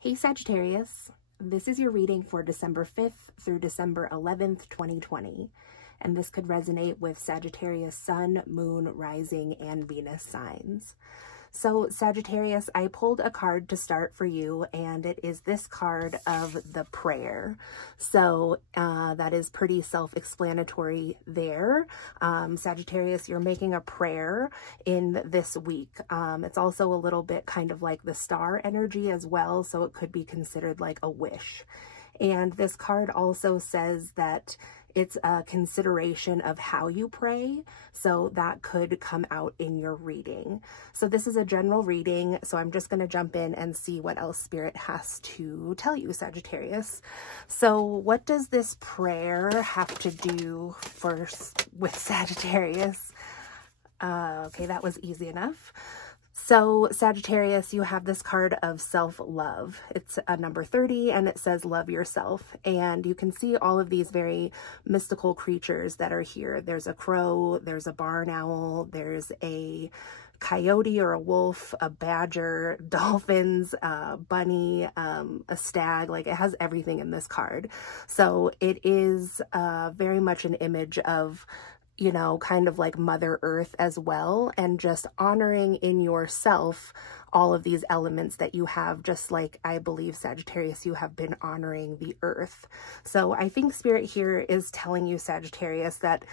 Hey Sagittarius, this is your reading for December 5th through December 11th, 2020. And this could resonate with Sagittarius Sun, Moon, Rising, and Venus signs. So Sagittarius, I pulled a card to start for you, and it is this card of the prayer. So that is pretty self-explanatory there. Sagittarius, you're making a prayer in this week. It's also a little bit kind of like the star energy as well, so it could be considered like a wish. And this card also says that it's a consideration of how you pray, so that could come out in your reading. So this is a general reading, so I'm just going to jump in and see what else Spirit has to tell you, Sagittarius. So what does this prayer have to do first with Sagittarius? Okay, that was easy enough. So Sagittarius, you have this card of self-love. It's a number 30 and it says love yourself. And you can see all of these very mystical creatures that are here. There's a crow, there's a barn owl, there's a coyote or a wolf, a badger, dolphins, a bunny, a stag. Like, it has everything in this card. So it is very much an image of, you know, kind of like Mother Earth as well, and just honoring in yourself all of these elements that you have, just like I believe, Sagittarius, you have been honoring the earth. So I think Spirit here is telling you, Sagittarius, that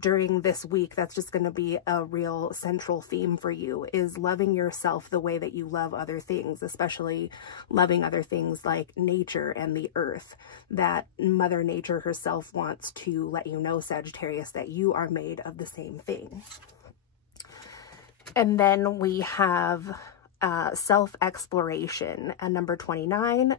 during this week, that's just going to be a real central theme for you, is loving yourself the way that you love other things, especially loving other things like nature and the earth. That Mother Nature herself wants to let you know, Sagittarius, that you are made of the same thing. And then we have self-exploration, and number 29,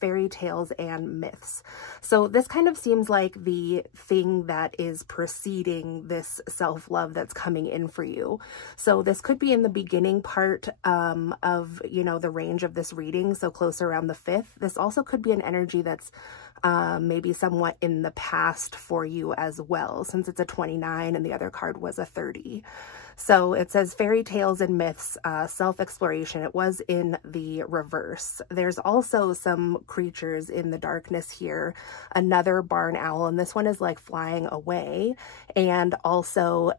fairy tales and myths. So this kind of seems like the thing that is preceding this self-love that's coming in for you. So this could be in the beginning part of, you know, the range of this reading, so close around the 5th. This also could be an energy that's maybe somewhat in the past for you as well, since it's a 29 and the other card was a 30. So it says fairy tales and myths, self-exploration. It was in the reverse. There's also some creatures in the darkness here, another barn owl, and this one is like flying away, and also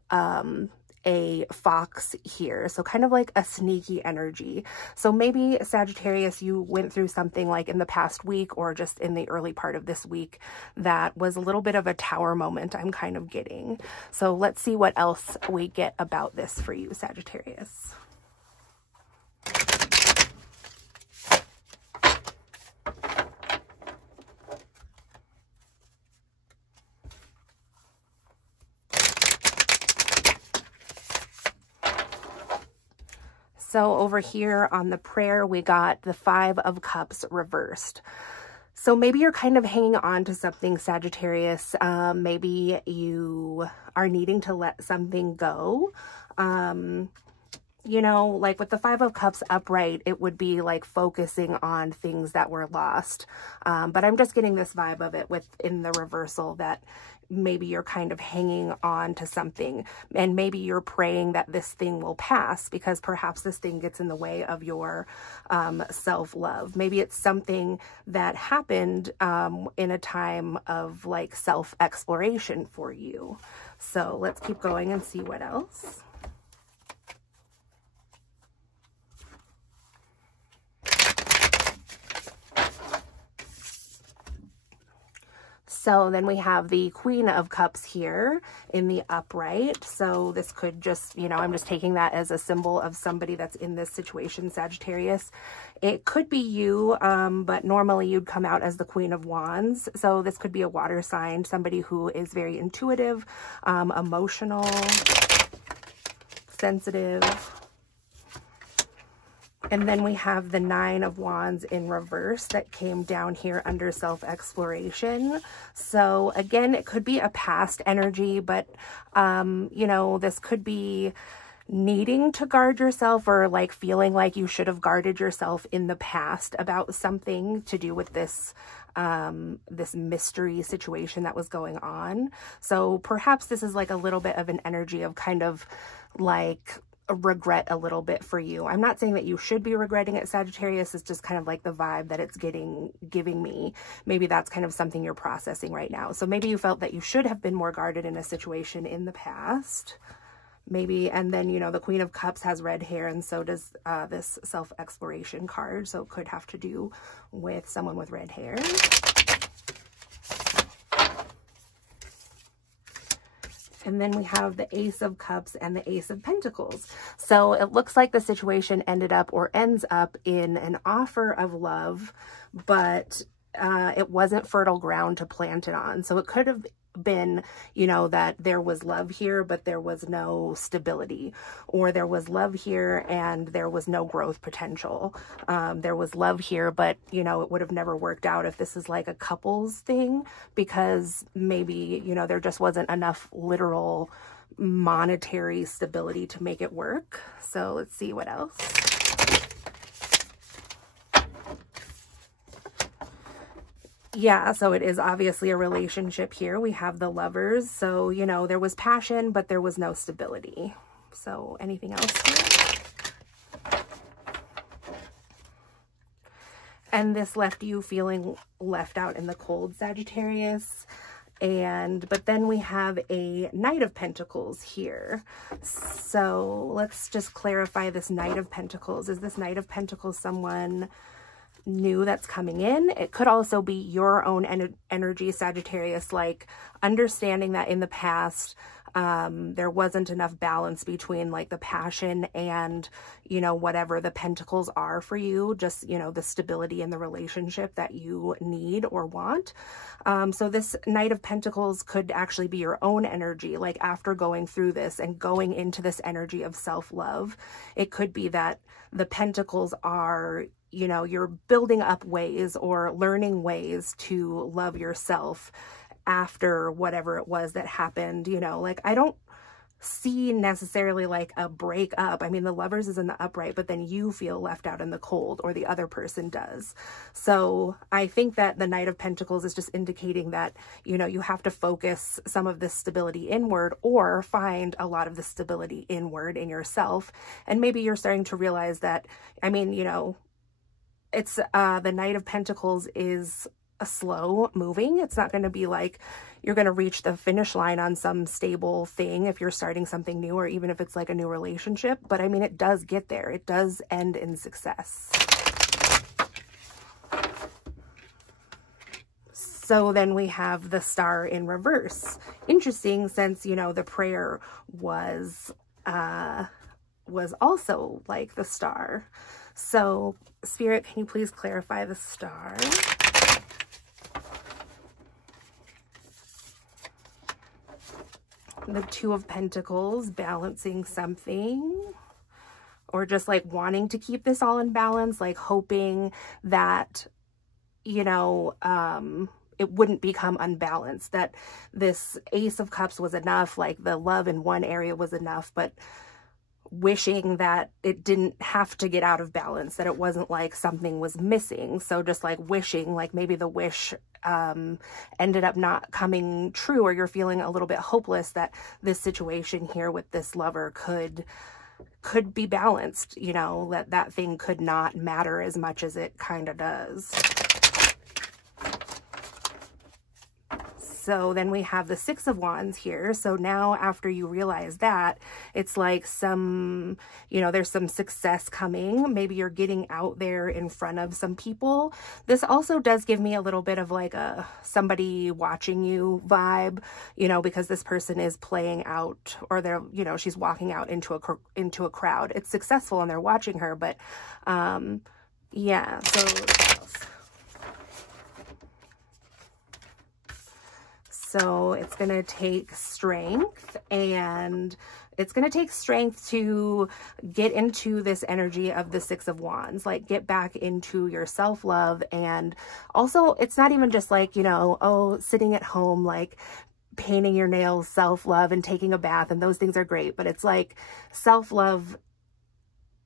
a fox here. So kind of like a sneaky energy. So maybe, Sagittarius, you went through something like in the past week or just in the early part of this week that was a little bit of a tower moment, I'm kind of getting. So let's see what else we get about this for you, Sagittarius. So over here on the prayer, we got the 5 of Cups reversed. So maybe you're kind of hanging on to something, Sagittarius. Maybe you are needing to let something go. You know, like with the 5 of Cups upright, it would be like focusing on things that were lost. But I'm just getting this vibe of it in the reversal, that maybe you're kind of hanging on to something, and maybe you're praying that this thing will pass, because perhaps this thing gets in the way of your self-love. Maybe it's something that happened in a time of like self-exploration for you. So let's keep going and see what else. So then we have the Queen of Cups here in the upright. So this could just, you know, I'm just taking that as a symbol of somebody that's in this situation, Sagittarius. It could be you, but normally you'd come out as the Queen of Wands. So this could be a water sign, somebody who is very intuitive, emotional, sensitive. And then we have the 9 of Wands in reverse that came down here under self-exploration. So again, it could be a past energy, but, you know, this could be needing to guard yourself, or like feeling like you should have guarded yourself in the past about something to do with this this mystery situation that was going on. So perhaps this is like a little bit of an energy of kind of like regret a little bit for you. I'm not saying that you should be regretting it, Sagittarius. It's just kind of like the vibe that it's giving me. Maybe that's kind of something you're processing right now. So maybe you felt that you should have been more guarded in a situation in the past. Maybe, and then, you know, the Queen of Cups has red hair, and so does this self-exploration card. So it could have to do with someone with red hair. And then we have the Ace of Cups and the Ace of Pentacles. So it looks like the situation ended up or ends up in an offer of love, but it wasn't fertile ground to plant it on. So it could have been, you know, that there was love here, but there was no stability, or there was love here and there was no growth potential. There was love here, but, you know, it would have never worked out if this is like a couples thing, because maybe, you know, there just wasn't enough literal monetary stability to make it work. So let's see what else. Yeah, so it is obviously a relationship here. We have the Lovers. So, you know, there was passion, but there was no stability. So anything else here? And this left you feeling left out in the cold, Sagittarius. But then we have a Knight of Pentacles here. So let's just clarify this Knight of Pentacles. Is this Knight of Pentacles someone new that's coming in? It could also be your own energy, Sagittarius, like understanding that in the past there wasn't enough balance between like the passion and, you know, whatever the pentacles are for you, just, you know, the stability in the relationship that you need or want. So this Knight of Pentacles could actually be your own energy, like after going through this and going into this energy of self-love. It could be that the pentacles are, you know, you're building up ways or learning ways to love yourself after whatever it was that happened. You know, like I don't see necessarily like a breakup. I mean, the Lovers is in the upright, but then you feel left out in the cold, or the other person does. So I think that the Knight of Pentacles is just indicating that, you know, you have to focus some of this stability inward, or find a lot of the stability inward in yourself. And maybe you're starting to realize that, I mean, you know, it's the Knight of Pentacles is a slow moving. It's not going to be like you're going to reach the finish line on some stable thing if you're starting something new, or even if it's like a new relationship. But I mean, it does get there. It does end in success. So then we have the Star in reverse. Interesting, since, you know, the prayer was also like the Star. So Spirit, can you please clarify the Star? The Two of Pentacles, balancing something, or just like wanting to keep this all in balance, like hoping that, you know, it wouldn't become unbalanced, that this Ace of Cups was enough, like the love in one area was enough, but wishing that it didn't have to get out of balance, that it wasn't like something was missing. So just like wishing, like maybe the wish ended up not coming true, or you're feeling a little bit hopeless that this situation here with this lover could be balanced, you know, that thing could not matter as much as it kind of does. So then we have the Six of Wands here. So now after you realize that, it's like some, you know, there's some success coming. Maybe you're getting out there in front of some people. This also does give me a little bit of like a somebody watching you vibe, you know, because this person is playing out, or they're, you know, she's walking out into a crowd. It's successful and they're watching her, but yeah, so what else? So it's going to take strength, and it's going to take strength to get into this energy of the Six of Wands, like get back into your self-love. And also, it's not even just like, you know, oh, sitting at home, like painting your nails, self-love, and taking a bath, and those things are great. But it's like self-love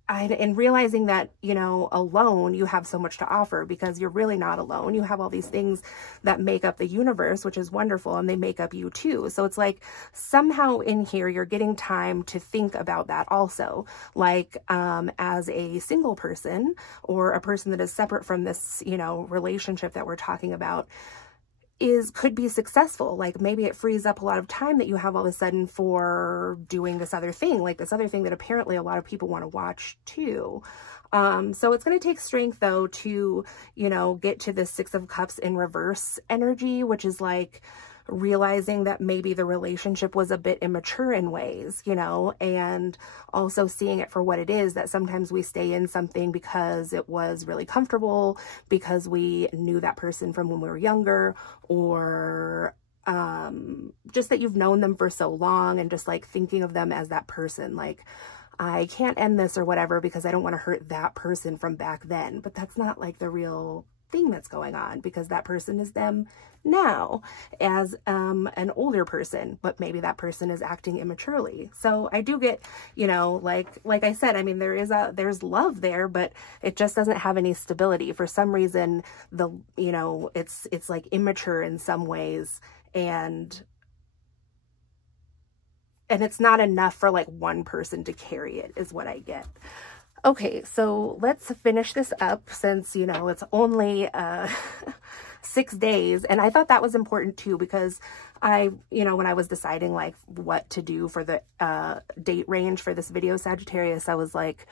and realizing that, you know, alone you have so much to offer, because you're really not alone. You have all these things that make up the universe, which is wonderful, and they make up you too. So it's like somehow in here you're getting time to think about that also, like as a single person or a person that is separate from this, you know, relationship that we're talking about, could be successful. Like maybe it frees up a lot of time that you have all of a sudden for doing this other thing, like this other thing that apparently a lot of people want to watch too. So it's going to take strength though to, you know, get to the Six of Cups in reverse energy, which is like realizing that maybe the relationship was a bit immature in ways, you know, and also seeing it for what it is, that sometimes we stay in something because it was really comfortable, because we knew that person from when we were younger, or just that you've known them for so long, and just like thinking of them as that person, like, I can't end this or whatever because I don't want to hurt that person from back then. But that's not like the real thing that's going on, because that person is them now as an older person, but maybe that person is acting immaturely. So I do get, you know, like I said, I mean, there's love there, but it just doesn't have any stability for some reason. You know, it's like immature in some ways, and it's not enough for like one person to carry it, is what I get. Okay, so let's finish this up, since, you know, it's only 6 days. And I thought that was important too, because you know, when I was deciding like what to do for the date range for this video, Sagittarius, I was like,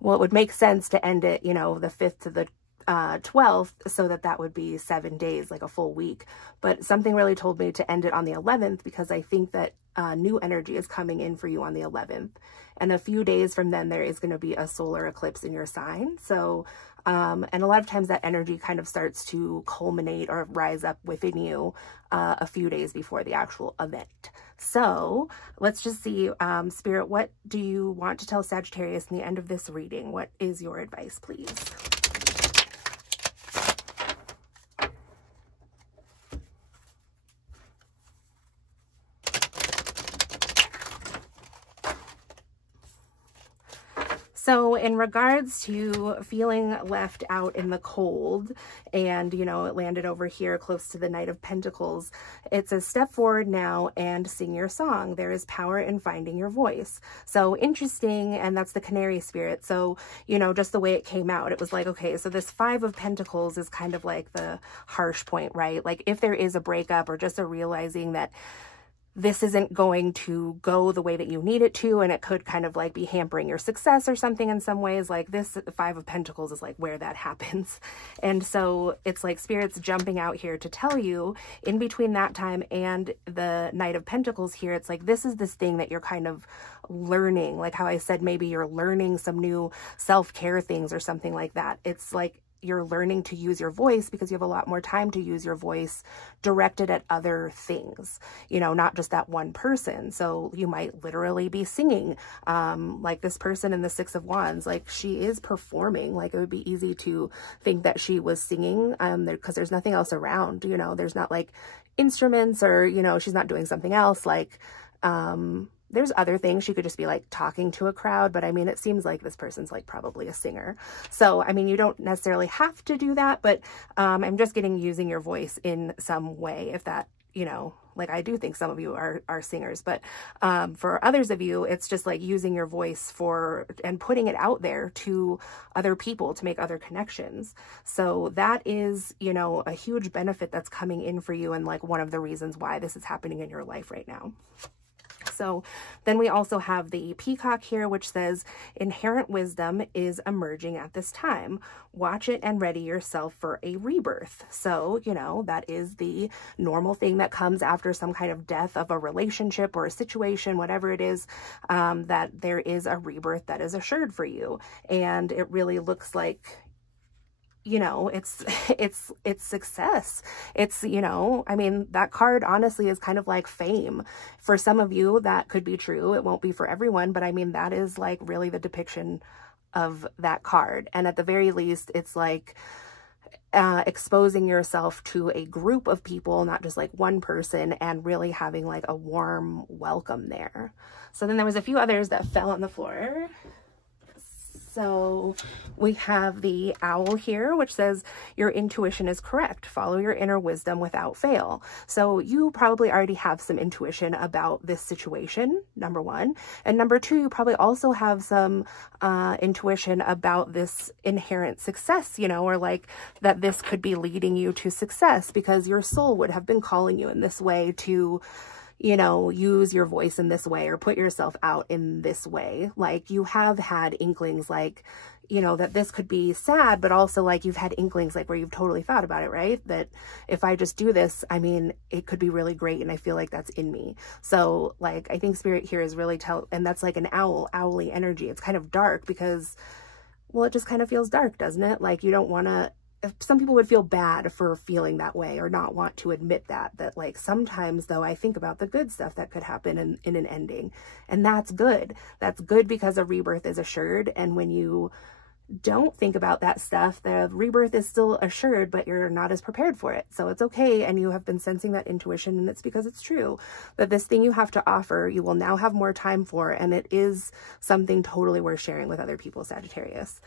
well, it would make sense to end it, you know, the 5th to the 12th, so that would be 7 days, like a full week. But something really told me to end it on the 11th, because I think that new energy is coming in for you on the 11th. And a few days from then, there is going to be a solar eclipse in your sign. So, and a lot of times that energy kind of starts to culminate or rise up within you a few days before the actual event. So let's just see, Spirit, what do you want to tell Sagittarius in the end of this reading? What is your advice, please? So in regards to feeling left out in the cold, and, you know, it landed over here close to the Knight of Pentacles, it says, step forward now and sing your song. There is power in finding your voice. So interesting. And that's the Canary spirit. So, you know, just the way it came out, it was like, okay, so this 5 of Pentacles is kind of like the harsh point, right? Like if there is a breakup, or just a realizing that this isn't going to go the way that you need it to, and it could kind of like be hampering your success or something in some ways, like this 5 of Pentacles is like where that happens. And so it's like Spirit's jumping out here to tell you, in between that time and the Knight of Pentacles here, it's like this is this thing that you're kind of learning, like how I said, maybe you're learning some new self-care things or something like that. It's like you're learning to use your voice, because you have a lot more time to use your voice directed at other things, you know, not just that one person. So you might literally be singing, like this person in the 6 of Wands, like she is performing. Like it would be easy to think that she was singing, because there's nothing else around, you know, there's not like instruments, or, you know, she's not doing something else. Like, there's other things. She could just be like talking to a crowd, but I mean, it seems like this person's like probably a singer. So, I mean, you don't necessarily have to do that, but I'm just getting using your voice in some way, if that, you know, like I do think some of you are singers, but for others of you, it's just like using your voice and putting it out there to other people to make other connections. So that is, you know, a huge benefit that's coming in for you, and like one of the reasons why this is happening in your life right now. So then we also have the Peacock here, which says inherent wisdom is emerging at this time. Watch it and ready yourself for a rebirth. So, you know, that is the normal thing that comes after some kind of death of a relationship or a situation, whatever it is, that there is a rebirth that is assured for you. And it really looks like, you know, it's success. It's, you know, I mean, that card honestly is kind of like fame. For some of you, that could be true. It won't be for everyone, but I mean, that is like really the depiction of that card. And at the very least, it's like exposing yourself to a group of people, not just like one person, and really having like a warm welcome there. So then there was a few others that fell on the floor. So we have the owl here, which says your intuition is correct. Follow your inner wisdom without fail. So you probably already have some intuition about this situation, number one. And number two, you probably also have some intuition about this inherent success, you know, or like that this could be leading you to success because your soul would have been calling you in this way to, you know, use your voice in this way or put yourself out in this way. Like you have had inklings like, you know, that this could be sad, but also like you've had inklings like where you've totally thought about it, right? That if I just do this, I mean, it could be really great. And I feel like that's in me. So like, I think spirit here is really and that's like an owly energy. It's kind of dark because, well, it just kind of feels dark, doesn't it? Like you don't want to, some people would feel bad for feeling that way or not want to admit that like sometimes though I think about the good stuff that could happen in an ending, and that's good. That's good because a rebirth is assured. And when you don't think about that stuff, the rebirth is still assured, but you're not as prepared for it. So it's okay. And you have been sensing that intuition, and it's because it's true that this thing you have to offer, you will now have more time for, and it is something totally worth sharing with other people, Sagittarius.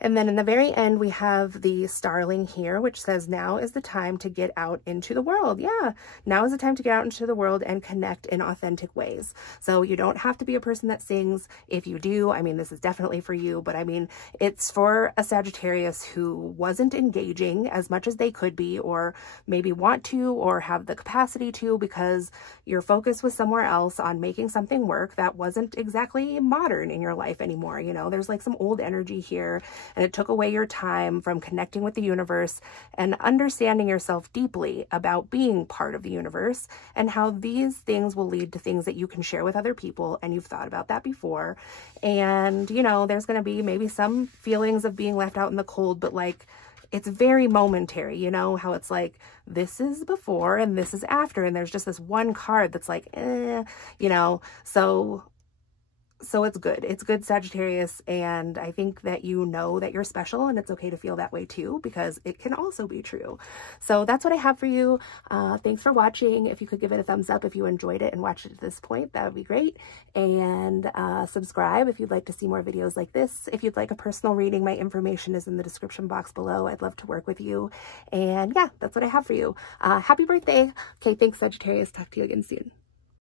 And then in the very end, we have the starling here, which says, now is the time to get out into the world. Yeah, now is the time to get out into the world and connect in authentic ways. So you don't have to be a person that sings. If you do, I mean, this is definitely for you, but I mean, it's for a Sagittarius who wasn't engaging as much as they could be, or maybe want to, or have the capacity to, because your focus was somewhere else on making something work that wasn't exactly modern in your life anymore. You know, there's like some old energy here. And it took away your time from connecting with the universe and understanding yourself deeply about being part of the universe, and how these things will lead to things that you can share with other people. And you've thought about that before. And, you know, there's going to be maybe some feelings of being left out in the cold, but like, it's very momentary, you know, how it's like, this is before and this is after. And there's just this one card that's like, you know, so it's good. It's good, Sagittarius. And I think that you know that you're special, and it's okay to feel that way too, because it can also be true. So that's what I have for you. Thanks for watching. If you could give it a thumbs up if you enjoyed it and watched it to this point, that would be great. And subscribe if you'd like to see more videos like this. If you'd like a personal reading, my information is in the description box below. I'd love to work with you. And yeah, that's what I have for you. Happy birthday. Okay, thanks, Sagittarius. Talk to you again soon.